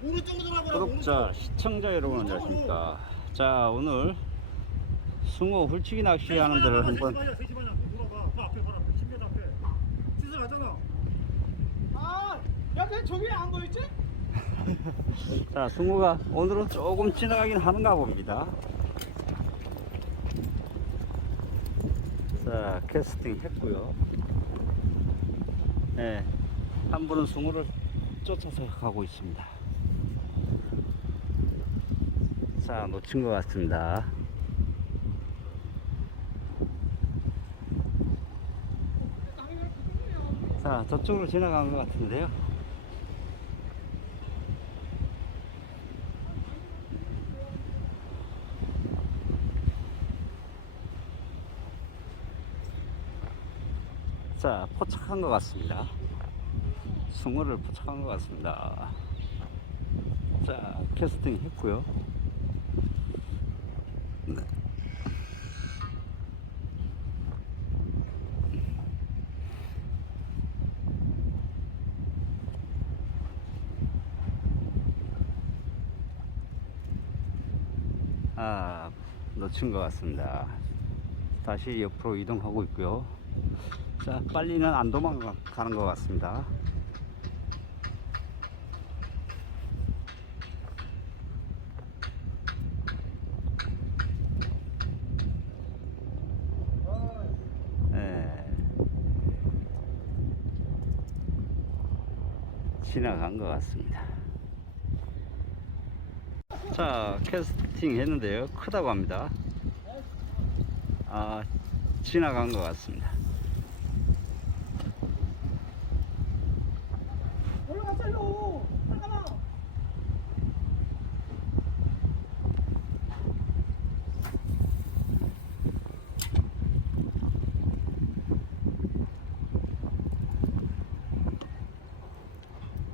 구독자, 시청자 여러분 안녕하십니까. 자, 오늘 숭어 훌치기 낚시하는 데를 한번. 그 앞에 봐라. 10m 앞에. 시설 하잖아. 아, 야, 근데 저기 안 보였지? 자, 숭어가 오늘은 조금 지나가긴 하는가 봅니다. 자, 캐스팅 했고요. 네, 한 분은 숭어를 쫓아서 가고 있습니다. 자, 놓친 것 같습니다. 자, 저쪽으로 지나간 것 같은데요. 자, 포착한 것 같습니다. 숭어를 포착한 것 같습니다. 자, 캐스팅 했고요. 네. 아, 놓친 것 같습니다. 다시 옆으로 이동하고 있고요. 자, 빨리는 안 도망가는 것 같습니다. 예. 지나간 것 같습니다. 자, 캐스팅 했는데요. 크다고 합니다. 아, 지나간 것 같습니다. 올라갔어, 일로. 잠깐만.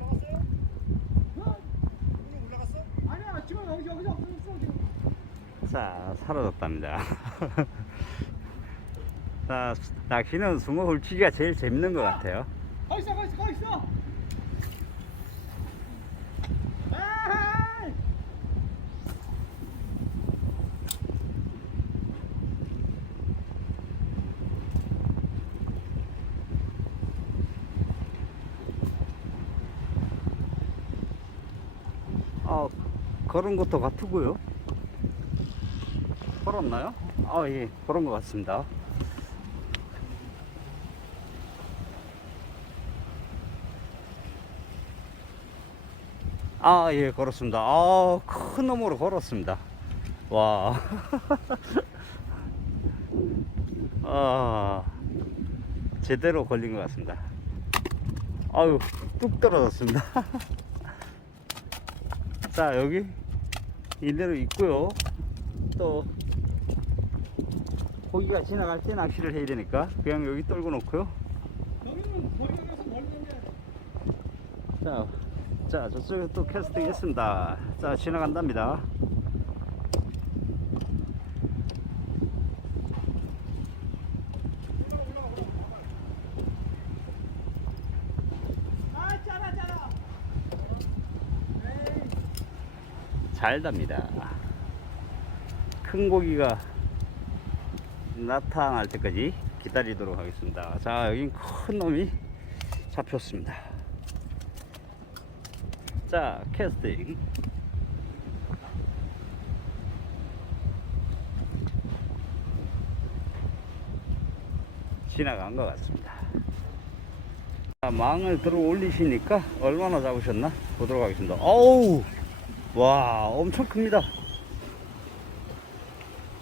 올라갔어요? 어? 오늘 올라갔어? 아니야, 지금 여기, 여기서 없어졌어, 지금. 자, 사라졌답니다. 자, 낚시는 숭어 홀치기가 제일 재밌는 것 같아요. 거기 있어, 거기 있어, 거기 있어. 아, 걸은 것도 같고요. 걸었나요? 아, 예, 걸은 것 같습니다. 아, 예, 걸었습니다. 아, 큰 놈으로 걸었습니다. 와. 아, 제대로 걸린 것 같습니다. 아유, 뚝 떨어졌습니다. 자 여기 이대로 있고요 또 고기가 지나갈 때 낚시를 해야 되니까 그냥 여기 떨고 놓고요. 자, 자 저쪽에 또 캐스팅 했습니다 자 지나간답니다. 잘 답니다 큰 고기가 나타날 때까지 기다리도록 하겠습니다. 자 여긴 큰 놈이 잡혔습니다. 자 캐스팅. 지나간 것 같습니다. 자, 망을 들어 올리시니까 얼마나 잡으셨나 보도록 하겠습니다. 어우! 와 엄청 큽니다.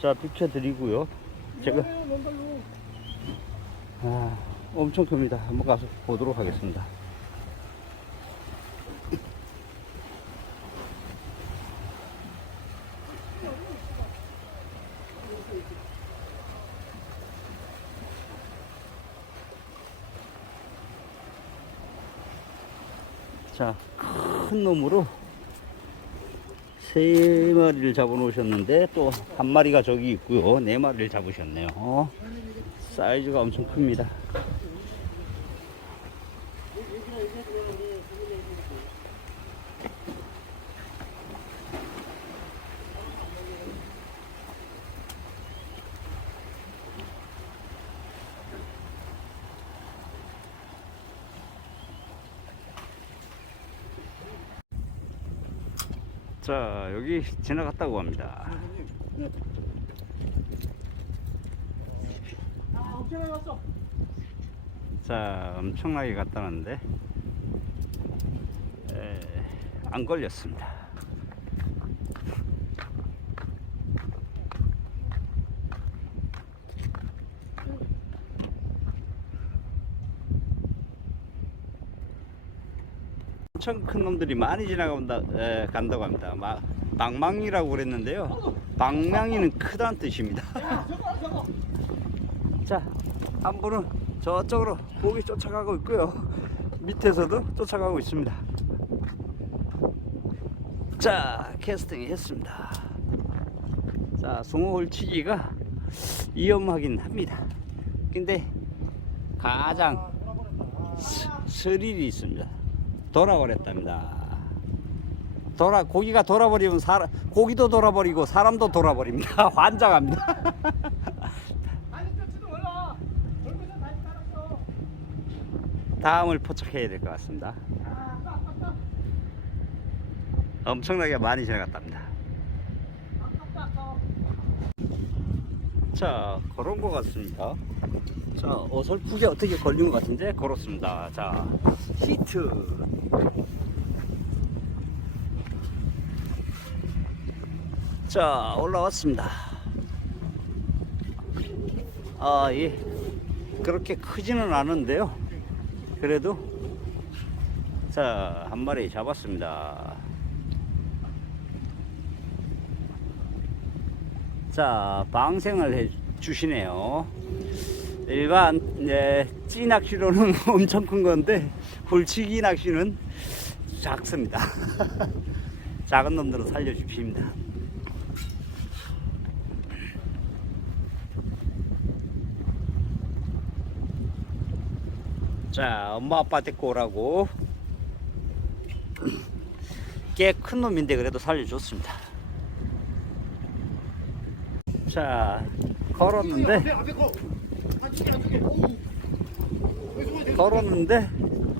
자 비춰드리고요 제가 걸로. 아, 엄청 큽니다 한번 가서 보도록 하겠습니다 자, 큰 놈으로 세 마리를 잡아 놓으셨는데 또 한 마리가 저기 있고요. 네 마리를 잡으셨네요. 어, 사이즈가 엄청 큽니다. 자, 여기 지나갔다고 합니다. 자, 엄청나게 갔다는데 에, 안 걸렸습니다. 엄청 큰 놈들이 많이 지나간다 에, 간다고 합니다. 마, 방망이라고 그랬는데요. 방망이는 크다는 뜻입니다. 자, 한 분은 저쪽으로 고기 쫓아가고 있고요. 밑에서도 쫓아가고 있습니다. 자, 캐스팅 했습니다. 자, 송어 홀 치기가 위험하긴 합니다. 근데 가장 스, 스릴이 있습니다. 돌아버렸답니다. 돌아 고기가 돌아버리면 사람 고기도 돌아버리고 사람도 돌아버립니다. 환장합니다. 다음을 포착해야 될 것 같습니다. 엄청나게 많이 지나갔답니다 아까워 자, 그런 것 같습니다. 자, 어설프게 어떻게 걸린 것 같은데 걸었습니다. 자, 히트. 자, 올라왔습니다. 아, 예. 그렇게 크지는 않은데요. 그래도 자, 한 마리 잡았습니다. 자, 방생을 해 주시네요. 일반 네, 찌 낚시로는 엄청 큰 건데 굴치기 낚시는 작습니다. 작은 놈들은 살려주십니다. 자, 엄마 아빠 데리고 오라고 꽤 큰 놈인데 그래도 살려줬습니다. 자, 걸었는데. 걸었는데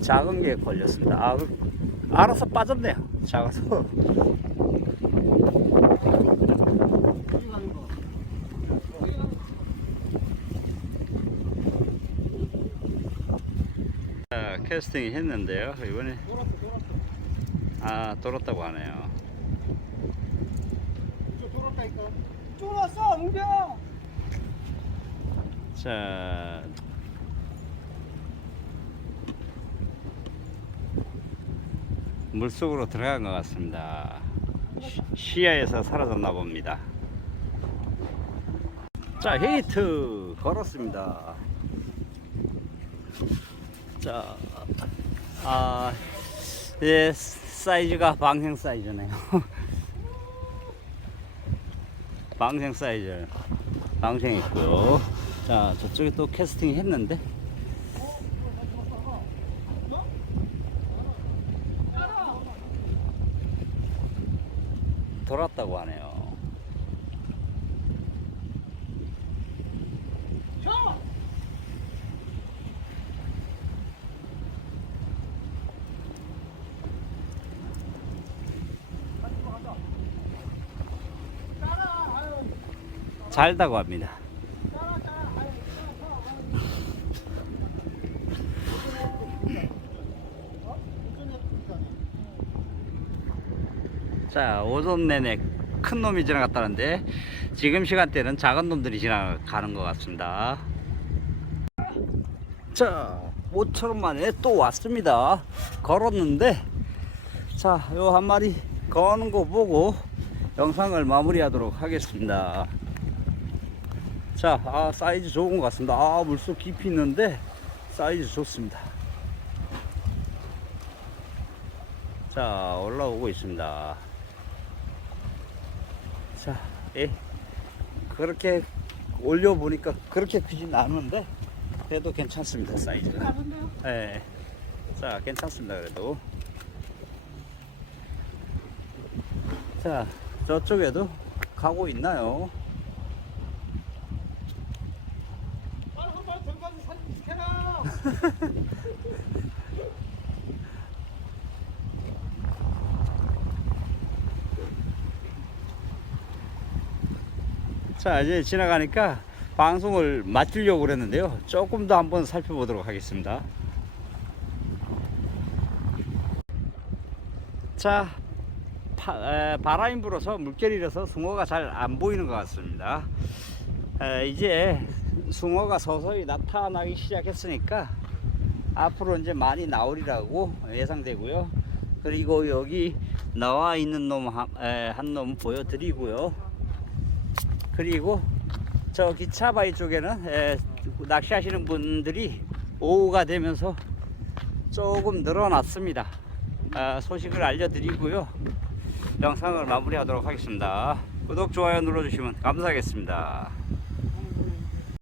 작은 게 걸렸습니다. 아, 그- 알아서 빠졌네요. 작아서. 자, 캐스팅 했는데요. 이번에 아 돌았다고 하네요. 저 돌았다니까 쫄았어 웅병 자, 물 속으로 들어간 것 같습니다. 시- 시야에서 사라졌나 봅니다. 자, 헤이트 걸었습니다. 자, 아, 예, 사이즈가 방생 사이즈네요. 방생 사이즈 방생했고요. 자, 저쪽에 또 캐스팅 했는데 돌았다고 하네요. 잘다고 합니다. 자, 오전 내내 큰 놈이 지나갔다는데 지금 시간대는 작은 놈들이 지나가는 것 같습니다. 자, 5천원 만에 또 왔습니다. 걸었는데 자, 요 한 마리 거는 거 보고 영상을 마무리하도록 하겠습니다. 자, 아, 사이즈 좋은 것 같습니다. 아, 물속 깊이 있는데 사이즈 좋습니다. 자, 올라오고 있습니다. 자, 예. 그렇게 올려보니까 그렇게 크진 않은데, 그래도 괜찮습니다, 사이즈가. 예. 자, 괜찮습니다, 그래도. 자, 저쪽에도 가고 있나요? 빨리 한번 들어가서 사진 찍혀라 자 이제 지나가니까 방송을 마치려고 그랬는데요. 조금 더 한번 살펴보도록 하겠습니다. 자 파- 에, 바람이 불어서 물결이라서 숭어가 잘 안 보이는 것 같습니다. 에, 이제 숭어가 서서히 나타나기 시작했으니까 앞으로 이제 많이 나오리라고 예상되고요. 그리고 여기 나와 있는 놈 한놈 보여드리고요 그리고 저 기차바위 쪽에는 에, 낚시하시는 분들이 오후가 되면서 조금 늘어났습니다. 아, 소식을 알려드리고요. 영상을 마무리하도록 하겠습니다. 구독, 좋아요 눌러주시면 감사하겠습니다.